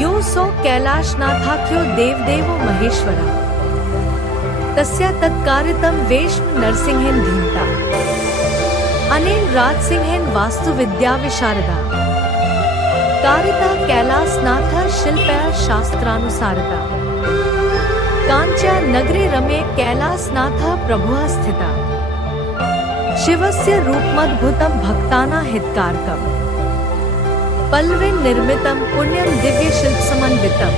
यो सौ कैलाशनाथाख्यो देवदेवो महेश्वरा तस्या तत्कारितं वेश्म नरसिंहेन धीमता अनेन राजसिंहेन वास्तुविद्या विशारदा कारिता कैलासनाथ शिल्पया शास्त्रानुसारता कांच्या नगरे रमे कैलासनाथ प्रभुः स्थिता शिवस्य रूपमद्भुतं भक्ताना हितकारकम् पल्लवेन निर्मितं पुण्यं दिव्यशिल्पसमन्वितं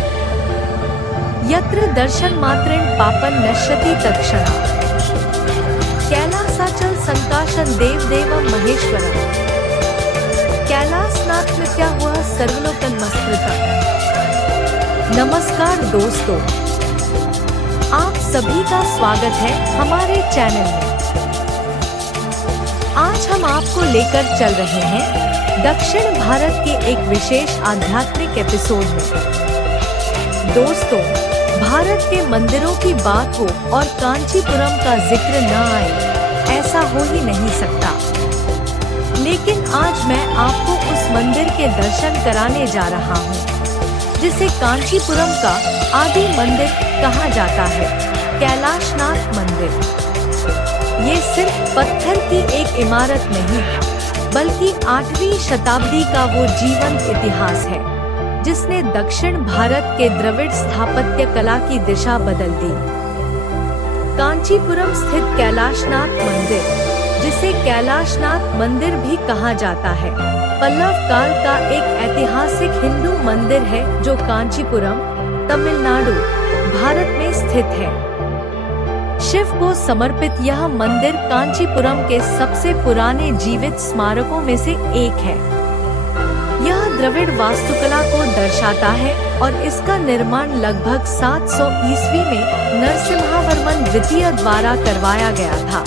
यत्र दर्शनमात्रेण पापं नश्यति तत्क्षणात् कैलासाचल संकाशन देवदेवं महेश्वरम् कैलासनाथमित्या हुआ सर्वलोकनमस्कृतम्। नमस्कार दोस्तों, आप सभी का स्वागत है हमारे चैनल में। आज हम आपको लेकर चल रहे हैं दक्षिण भारत के एक विशेष आध्यात्मिक एपिसोड में। दोस्तों, भारत के मंदिरों की बात हो और कांचीपुरम का जिक्र न आए, ऐसा हो ही नहीं सकता। लेकिन आज मैं आपको उस मंदिर के दर्शन कराने जा रहा हूँ, जिसे कांचीपुरम का आदि मंदिर कहा जाता है, कैलाशनाथ मंदिर। ये सिर्फ पत्थर की एक इमारत नहीं, बल्कि 8वीं शताब्दी का वो जीवंत इतिहास है जिसने दक्षिण भारत के द्रविड़ स्थापत्य कला की दिशा बदल दी। कांचीपुरम स्थित कैलाशनाथ मंदिर, जिसे कैलाशनाथ मंदिर भी कहा जाता है, पल्लव काल का एक ऐतिहासिक हिंदू मंदिर है जो कांचीपुरम, तमिलनाडु, भारत में स्थित है। शिव को समर्पित यह मंदिर कांचीपुरम के सबसे पुराने जीवित स्मारकों में से एक है। यह द्रविड़ वास्तुकला को दर्शाता है और इसका निर्माण लगभग 700 ईस्वी में नरसिम्हावर्मन द्वितीय द्वारा करवाया गया था,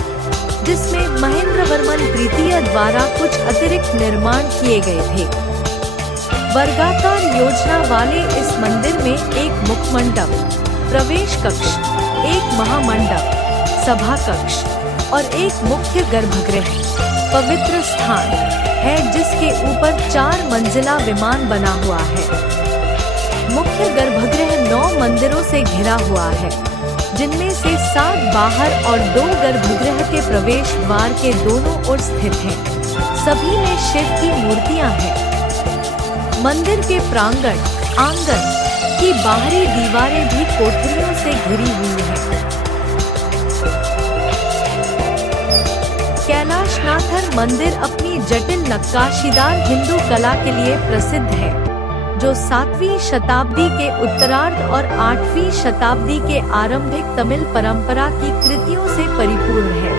जिसमें महेंद्रवर्मन तृतीय द्वारा कुछ अतिरिक्त निर्माण किए गए थे। वर्गाकार योजना वाले इस मंदिर में एक मुखमंडप, प्रवेश कक्ष, एक महामंडप, सभा कक्ष और एक मुख्य गर्भगृह, पवित्र स्थान है जिसके ऊपर 4 मंजिला विमान बना हुआ है। मुख्य गर्भगृह 9 मंदिरों से घिरा हुआ है, जिनमें से 7 बाहर और 2 गर्भगृह के प्रवेश द्वार के दोनों ओर स्थित हैं। सभी में शिव की मूर्तियां हैं। मंदिर के प्रांगण, आंगन की बाहरी दीवारें भी कोठरियों से घिरी हुई हैं। कैलाशनाथर मंदिर अपनी जटिल नक्काशीदार हिंदू कला के लिए प्रसिद्ध है, जो 7वीं शताब्दी के उत्तरार्ध और 8वीं शताब्दी के आरंभिक तमिल परंपरा की कृतियों से परिपूर्ण है।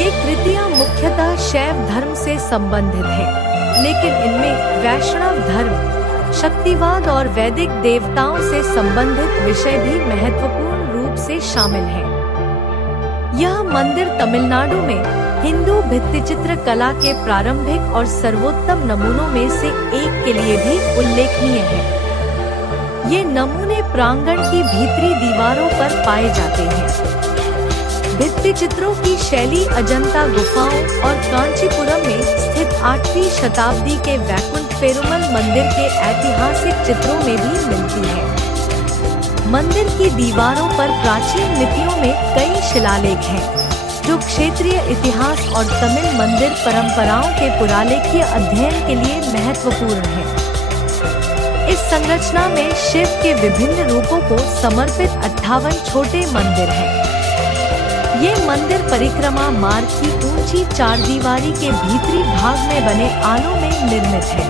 ये कृतियां मुख्यतः शैव धर्म से संबंधित हैं, लेकिन इनमें वैष्णव धर्म, शक्तिवाद और वैदिक देवताओं से संबंधित विषय भी महत्वपूर्ण रूप से शामिल हैं। यह मंदिर तमिलनाडु में हिंदू भित्तिचित्र कला के प्रारंभिक और सर्वोत्तम नमूनों में से एक के लिए भी उल्लेखनीय है। ये नमूने प्रांगण की भीतरी दीवारों पर पाए जाते हैं। भित्तिचित्रों की शैली अजंता गुफाओं और कांचीपुरम में स्थित 8वीं शताब्दी के वैकुंठ पेरुमल मंदिर के ऐतिहासिक चित्रों में भी मिलती है। मंदिर की दीवारों पर प्राचीन लिपियों में कई शिलालेख हैं, जो क्षेत्रीय इतिहास और तमिल मंदिर परंपराओं के पुरालेखीय अध्ययन के लिए महत्वपूर्ण हैं। इस संरचना में शिव के विभिन्न रूपों को समर्पित 58 छोटे मंदिर हैं। ये मंदिर परिक्रमा मार्ग की ऊंची 4 दीवारी के भीतरी भाग में बने आलों में निर्मित है।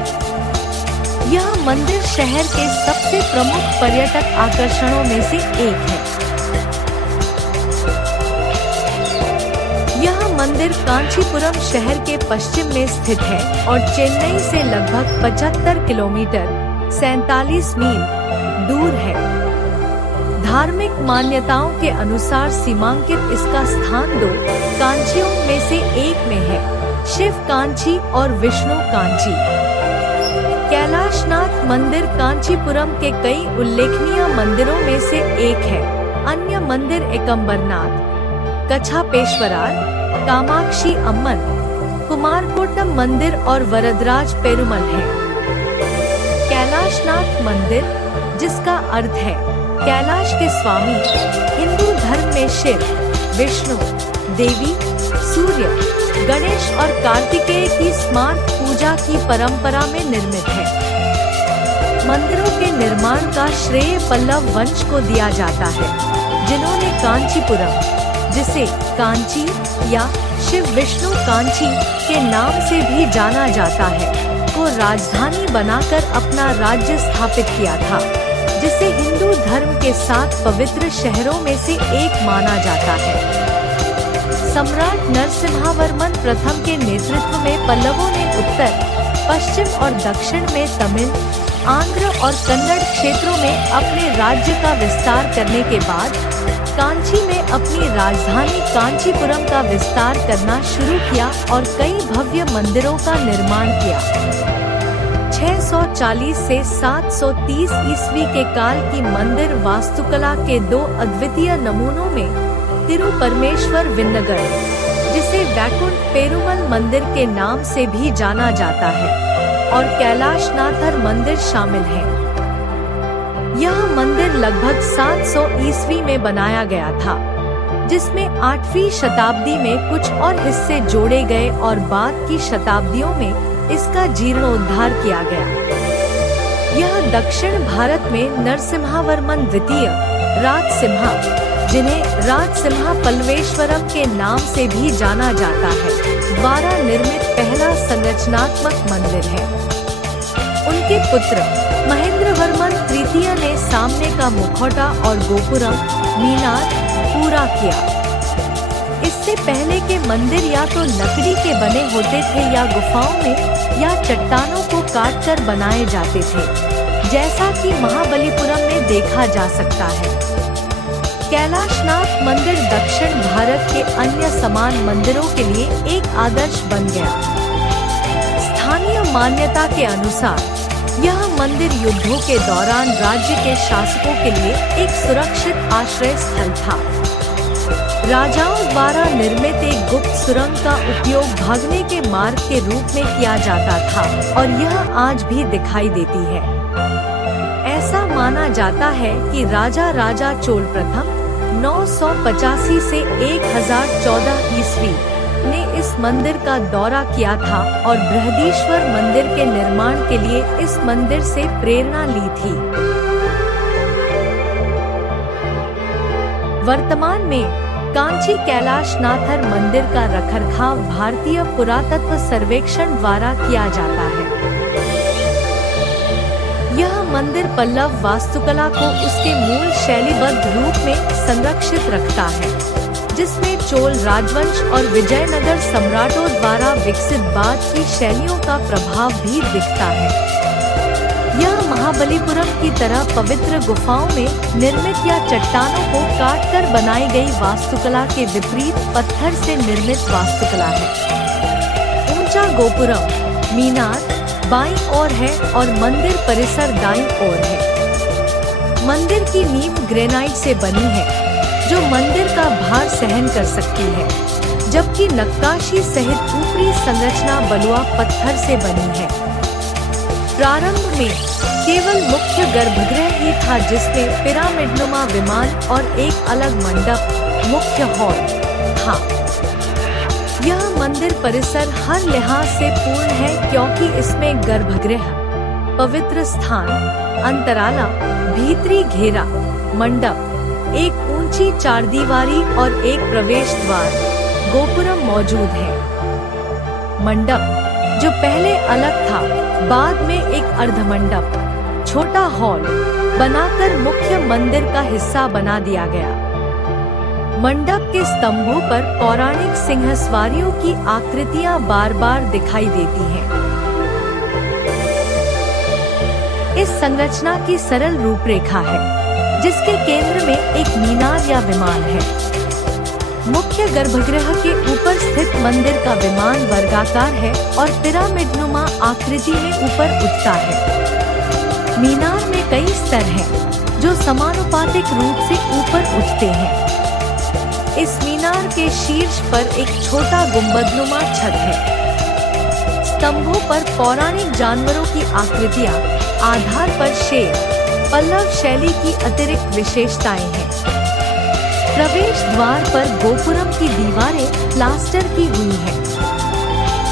यह मंदिर शहर के सबसे प्रमुख पर्यटक आकर्षणों में से एक है। यह मंदिर कांचीपुरम शहर के पश्चिम में स्थित है और चेन्नई से लगभग 75 किलोमीटर 47 मील दूर है। धार्मिक मान्यताओं के अनुसार सीमांकित इसका स्थान 2 कांचियों में से एक में है, शिव कांची और विष्णु कांची। कैलाशनाथ मंदिर कांचीपुरम के कई उल्लेखनीय मंदिरों में से एक है। अन्य मंदिर एकम्बरनाथ, कछापेश्वरार, कामाक्षी अम्मन, कुमारकोटम मंदिर और वरदराज पेरुमल है। कैलाशनाथ मंदिर, जिसका अर्थ है कैलाश के स्वामी, हिंदू धर्म में शिव, विष्णु, देवी, सूर्य, गणेश और कार्तिकेय की स्मार्त पूजा की परंपरा में निर्मित है। मंदिरों के निर्माण का श्रेय पल्लव वंश को दिया जाता है, जिन्होंने कांचीपुरम, जिसे कांची या शिव विष्णु कांची के नाम से भी जाना जाता है, को राजधानी बनाकर अपना राज्य स्थापित किया था, जिसे हिंदू धर्म के 7 पवित्र शहरों में से एक माना जाता है। सम्राट नरसिम्हावर्मन प्रथम के नेतृत्व में पल्लवों ने उत्तर, पश्चिम और दक्षिण में तमिल, आंध्र और कन्नड़ क्षेत्रों में अपने राज्य का विस्तार करने के बाद कांची में अपनी राजधानी कांचीपुरम का विस्तार करना शुरू किया और कई भव्य मंदिरों का निर्माण किया। 640 से 730 ईस्वी के काल की मंदिर वास्तुकला के 2 अद्वितीय नमूनों में तिरुपरमेश्वर विन्नगर, जिसे वैकुंठ पेरुमल मंदिर के नाम से भी जाना जाता है, और कैलाशनाथर मंदिर शामिल है। यह मंदिर लगभग 700 ईस्वी में बनाया गया था, जिसमें 8वीं शताब्दी में कुछ और हिस्से जोड़े गए और बाद की शताब्दियों में इसका जीर्णोद्धार किया गया। यह दक्षिण भारत में नरसिम्हावर्मन द्वितीय, राजसिम्हा, जिन्हें राजसिम्हा पल्लवेश्वरम के नाम से भी जाना जाता है, द्वारा निर्मित पहला संरचनात्मक मंदिर है। उनके पुत्र महेंद्रवर्मन तृतीय ने सामने का मुखौटा और गोपुरम, मीनार पूरा किया। इससे पहले के मंदिर या तो लकड़ी के बने होते थे या गुफाओं में या चट्टानों को काटकर बनाए जाते थे, जैसा कि महाबलीपुरम में देखा जा सकता है। कैलाशनाथ मंदिर दक्षिण भारत के अन्य समान मंदिरों के लिए एक आदर्श बन गया। स्थानीय मान्यता के अनुसार यह मंदिर युद्धों के दौरान राज्य के शासकों के लिए एक सुरक्षित आश्रय स्थल था। राजाओं द्वारा निर्मित एक गुप्त सुरंग का उपयोग भागने के मार्ग के रूप में किया जाता था और यह आज भी दिखाई देती है। ऐसा माना जाता है कि राजा चोल प्रथम 985 से 1014 ईस्वी ने इस मंदिर का दौरा किया था और बृहदीश्वर मंदिर के निर्माण के लिए इस मंदिर से प्रेरणा ली थी। वर्तमान में कांची कैलाशनाथर मंदिर का रखरखाव भारतीय पुरातत्व सर्वेक्षण द्वारा किया जाता है। यह मंदिर पल्लव वास्तुकला को उसके मूल शैलीबद्ध रूप में संरक्षित रखता है, जिसमें चोल राजवंश और विजयनगर सम्राटों द्वारा विकसित बाद की शैलियों का प्रभाव भी दिखता है। यह महाबलीपुरम की तरह पवित्र गुफाओं में निर्मित या चट्टानों को काटकर बनाई गई वास्तुकला के विपरीत पत्थर से निर्मित वास्तुकला है। ऊंचा गोपुरम, मीनार बाईं ओर है और मंदिर परिसर दाईं ओर है। मंदिर की नींव ग्रेनाइट से बनी है, जो मंदिर का भार सहन कर सकती है, जबकि नक्काशी सहित ऊपरी संरचना बलुआ पत्थर से बनी है। प्रारंभ में केवल मुख्य गर्भगृह ही था, जिसमें पिरामिडनुमा विमान और एक अलग मंडप, मुख्य हॉल था। यह मंदिर परिसर हर लिहाज से पूर्ण है, क्योंकि इसमें गर्भगृह, पवित्र स्थान, अंतराला, भीतरी घेरा, मंडप, एक ऊंची चारदीवारी और एक प्रवेश द्वार, गोपुरम मौजूद है। मंडप, जो पहले अलग था, बाद में एक अर्धमंडप, छोटा हॉल बनाकर मुख्य मंदिर का हिस्सा बना दिया गया। मंडप के स्तंभों पर पौराणिक सिंहसवारियों की आकृतियां बार-बार दिखाई देती हैं। इस संरचना की सरल रूपरेखा है, जिसके केंद्र में एक मीनार या विमान है। मुख्य गर्भगृह के ऊपर स्थित मंदिर का विमान वर्गाकार है और पिरामिडनुमा आकृति में ऊपर उठता है। मीनार में कई स्तर हैं, जो समानुपातिक रूप से ऊपर उठते हैं। इस मीनार के शीर्ष पर एक छोटा गुंबदनुमा छत है। स्तंभों पर पौराणिक जानवरों की आकृतियां, आधार पर शेर पल्लव शैली की अतिरिक्त विशेषताएं हैं। प्रवेश द्वार पर गोपुरम की दीवारें प्लास्टर की हुई हैं।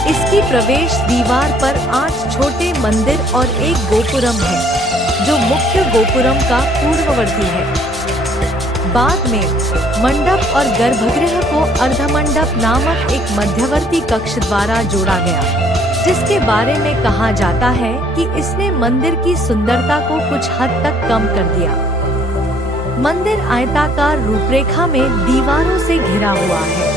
इसकी प्रवेश दीवार पर 8 छोटे मंदिर और एक गोपुरम है, जो मुख्य गोपुरम का पूर्ववर्ती है। बाद में मंडप और गर्भगृह को अर्धमंडप नामक एक मध्यवर्ती कक्ष द्वारा जोड़ा गया, जिसके बारे में कहा जाता है कि इसने मंदिर की सुंदरता को कुछ हद तक कम कर दिया। मंदिर आयताकार रूपरेखा में दीवारों से घिरा हुआ है।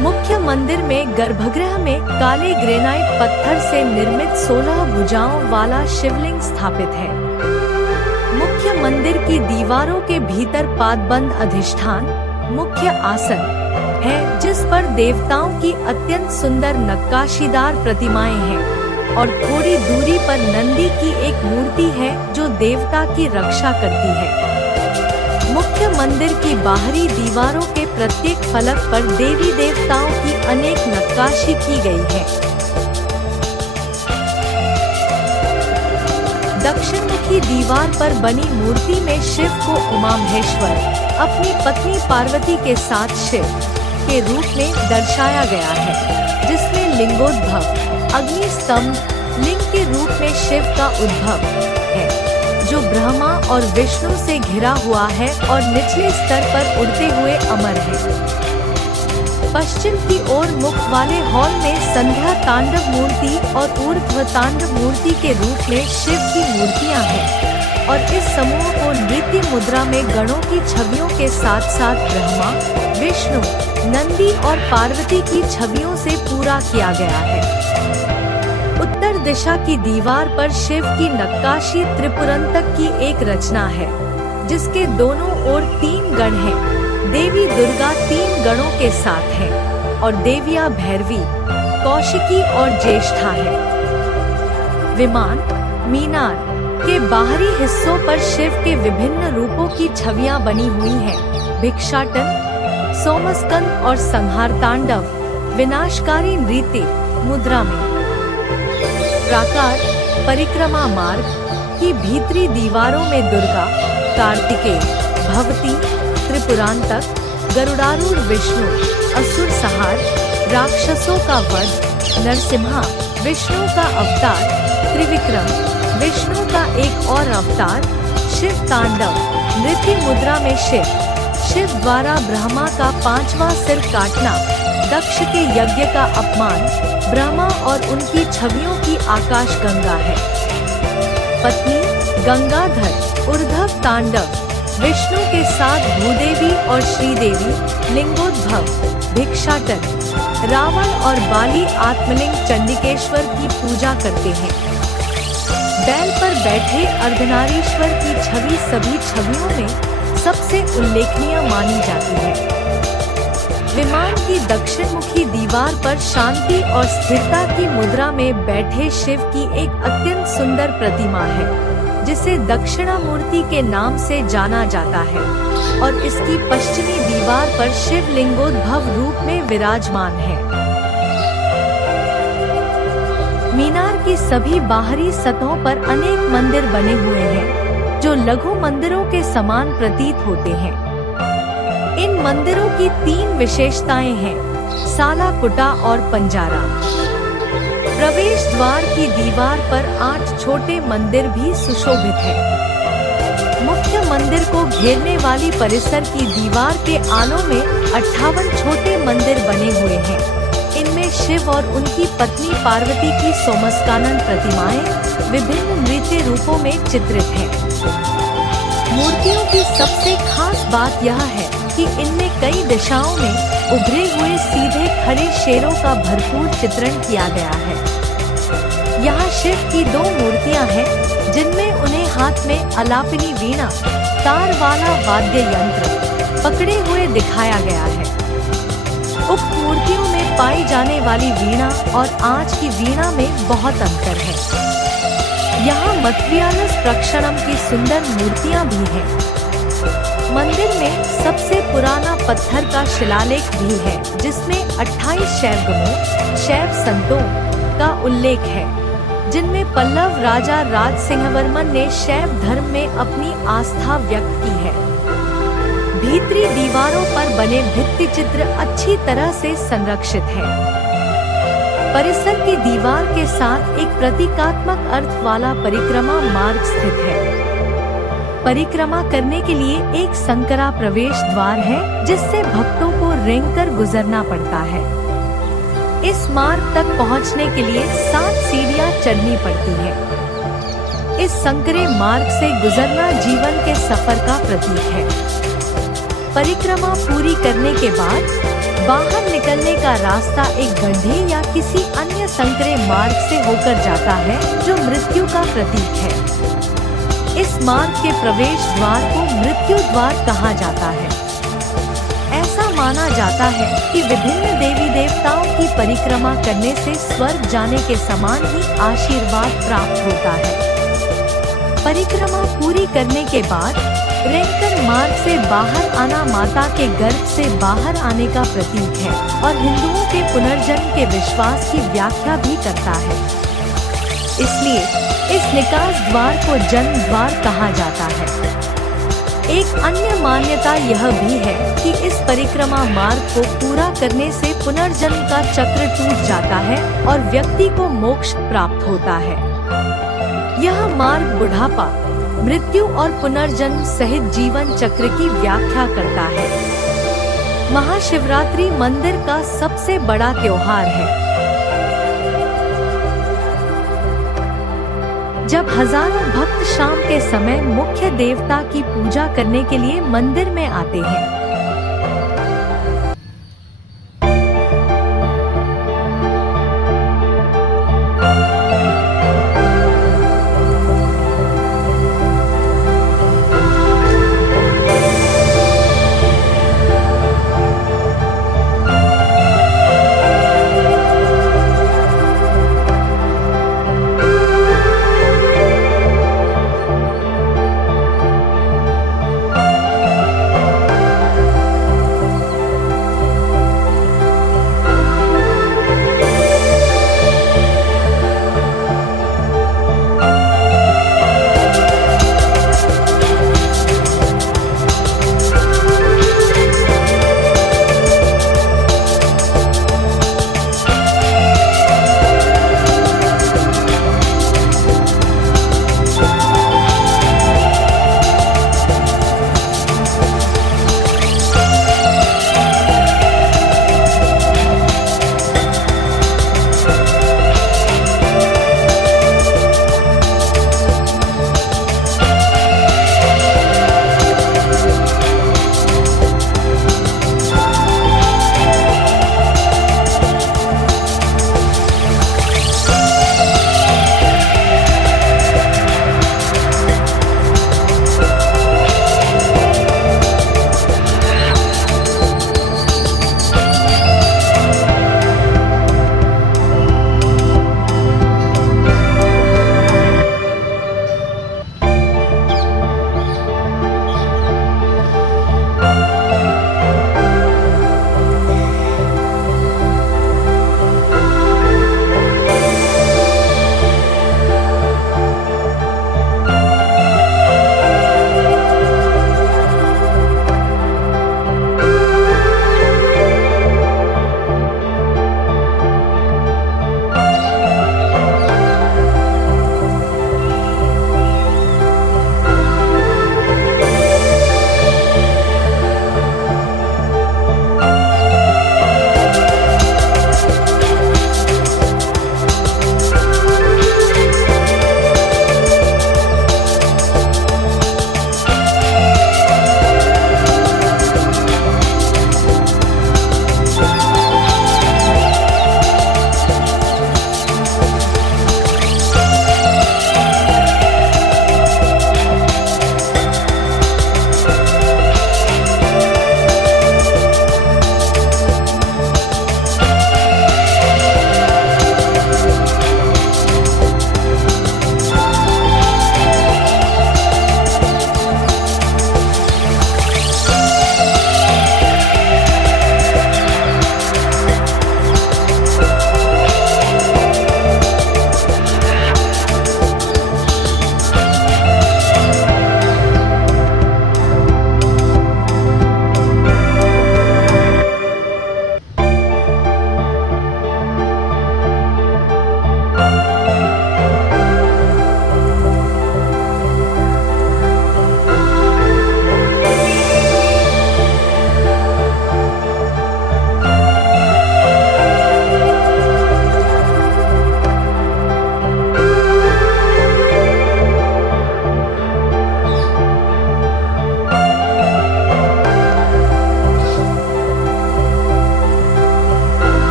मुख्य मंदिर में गर्भगृह में काले ग्रेनाइट पत्थर से निर्मित 16 भुजाओं वाला शिवलिंग स्थापित है। मुख्य मंदिर की दीवारों के भीतर पादबंद अधिष्ठान मुख्य आसन है, जिस पर देवताओं की अत्यंत सुंदर नक्काशीदार प्रतिमाएं हैं और थोड़ी दूरी पर नंदी की एक मूर्ति है जो देवता की रक्षा करती है। मुख्य मंदिर की बाहरी दीवारों के प्रत्येक फलक पर देवी देवताओं की अनेक नक्काशी की गई है। दक्षिणमुखी दीवार पर बनी मूर्ति में शिव को उमा महेश्वर अपनी पत्नी पार्वती के साथ शिव के रूप में दर्शाया गया है, जिसमें लिंगोद्भव अग्नि स्तंभ लिंग के रूप में शिव का उद्भव है, जो ब्रह्मा और विष्णु से घिरा हुआ है और निचले स्तर पर उड़ते हुए अमर है। पश्चिम की ओर मुख वाले हॉल में संध्या तांडव मूर्ति और ऊर्ध्व तांडव मूर्ति के रूप में शिव की मूर्तियां हैं और इस समूह को नृत्य मुद्रा में गणों की छवियों के साथ साथ ब्रह्मा, विष्णु, नंदी और पार्वती की छवियों से पूरा किया गया है। उत्तर दिशा की दीवार पर शिव की नक्काशी त्रिपुरंतक की एक रचना है, जिसके दोनों ओर 3 गण हैं। देवी दुर्गा 3 गणों के साथ है और देवियां भैरवी, कौशिकी और ज्येष्ठा है। विमान मीनार के बाहरी हिस्सों पर शिव के विभिन्न रूपों की छवियां बनी हुई हैं। भिक्षाटन, सोमस्कंद और संहार तांडव विनाशकारी नृत्य मुद्रा में। प्राकार परिक्रमा मार्ग की भीतरी दीवारों में दुर्गा, कार्तिकेय, भवती, त्रिपुरांतक, गरुड़ारूढ़ विष्णु, असुर संहार, राक्षसों का वध, नरसिम्हा विष्णु का अवतार, त्रिविक्रम विष्णु का एक और अवतार, शिव तांडव नृत्य मुद्रा में शिव द्वारा ब्रह्मा का 5वां सिर काटना, दक्ष के यज्ञ का अपमान, ब्रह्मा और उनकी छवियों की आकाश गंगा है। पत्नी गंगाधर ऊर्ध्व तांडव विष्णु के साथ भूदेवी और श्रीदेवी, लिंगोद्भव, भिक्षाटन, रावण और बाली आत्मलिंग चंडिकेश्वर की पूजा करते हैं। बैल पर बैठे अर्धनारीश्वर की छवि सभी छवियों में सबसे उल्लेखनीय मानी जाती है। विमान की दक्षिणमुखी दीवार पर शांति और स्थिरता की मुद्रा में बैठे शिव की एक अत्यंत सुंदर प्रतिमा है, जिसे दक्षिणामूर्ति के नाम से जाना जाता है और इसकी पश्चिमी दीवार पर शिव लिंगोद्भव रूप में विराजमान है। मीनार की सभी बाहरी सतहों पर अनेक मंदिर बने हुए हैं, जो लघु मंदिरों के समान प्रतीत होते हैं। इन मंदिरों की 3 विशेषताएं हैं: साला कुटा और पंजारा। प्रवेश द्वार की दीवार पर 8 छोटे मंदिर भी सुशोभित हैं। मुख्य मंदिर को घेरने वाली परिसर की दीवार के आलों में 58 छोटे मंदिर बने हुए हैं। इनमें शिव और उनकी पत्नी पार्वती की सोमस्कानन प्रतिमाएं विभिन्न नृत्य रूपों में चित्रित हैं। मूर्तियों की सबसे खास बात यह है कि इनमें कई दिशाओं में उभरे हुए सीधे खड़े शेरों का भरपूर चित्रण किया गया है। यहाँ शिव की 2 मूर्तियाँ हैं, जिनमें उन्हें हाथ में अलापिनी वीणा, तार वाला वाद्य यंत्र पकड़े हुए दिखाया गया है। उक्त मूर्तियों में पाई जाने वाली वीणा और आज की वीणा में बहुत अंतर है। यहाँ मत्व्यालस प्रक्षणम की सुंदर मूर्तियाँ भी हैं। मंदिर में सबसे पुराना पत्थर का शिलालेख भी है, जिसमें 28 शैव गुणों, शैव संतों का उल्लेख है। जिनमें पल्लव राजा राज सिंहवर्मन ने शैव धर्म में अपनी आस्था व्यक्त की है। भीतरी दीवारों पर बने भित्ति चित्र अच्छी तरह से संरक्षित है। परिसर की दीवार के साथ एक प्रतीकात्मक अर्थ वाला परिक्रमा मार्ग स्थित है। परिक्रमा करने के लिए एक संकरा प्रवेश द्वार है, जिससे भक्तों को रेंगकर गुजरना पड़ता है। इस मार्ग तक पहुंचने के लिए 7 सीढ़ियां चढ़नी पड़ती है। इस संकरे मार्ग से गुजरना जीवन के सफर का प्रतीक है। परिक्रमा पूरी करने के बाद बाहर निकलने का रास्ता एक गड्ढे या किसी अन्य संकरे मार्ग से होकर जाता है, जो मृत्यु का प्रतीक है। इस मार्ग के प्रवेश द्वार को मृत्यु द्वार कहा जाता है। ऐसा माना जाता है कि विभिन्न देवी देवताओं की परिक्रमा करने से स्वर्ग जाने के समान ही आशीर्वाद प्राप्त होता है। परिक्रमा पूरी करने के बाद रेंगकर मार्ग से बाहर आना माता के गर्भ से बाहर आने का प्रतीक है और हिंदुओं के पुनर्जन्म के विश्वास की व्याख्या भी करता है। इसलिए इस निकास द्वार को जन्म द्वार कहा जाता है। एक अन्य मान्यता यह भी है कि इस परिक्रमा मार्ग को पूरा करने से पुनर्जन्म का चक्र टूट जाता है और व्यक्ति को मोक्ष प्राप्त होता है। यह मार्ग बुढ़ापा, मृत्यु और पुनर्जन्म सहित जीवन चक्र की व्याख्या करता है। महाशिवरात्रि मंदिर का सबसे बड़ा त्योहार है। जब हजारों भक्त शाम के समय मुख्य देवता की पूजा करने के लिए मंदिर में आते हैं।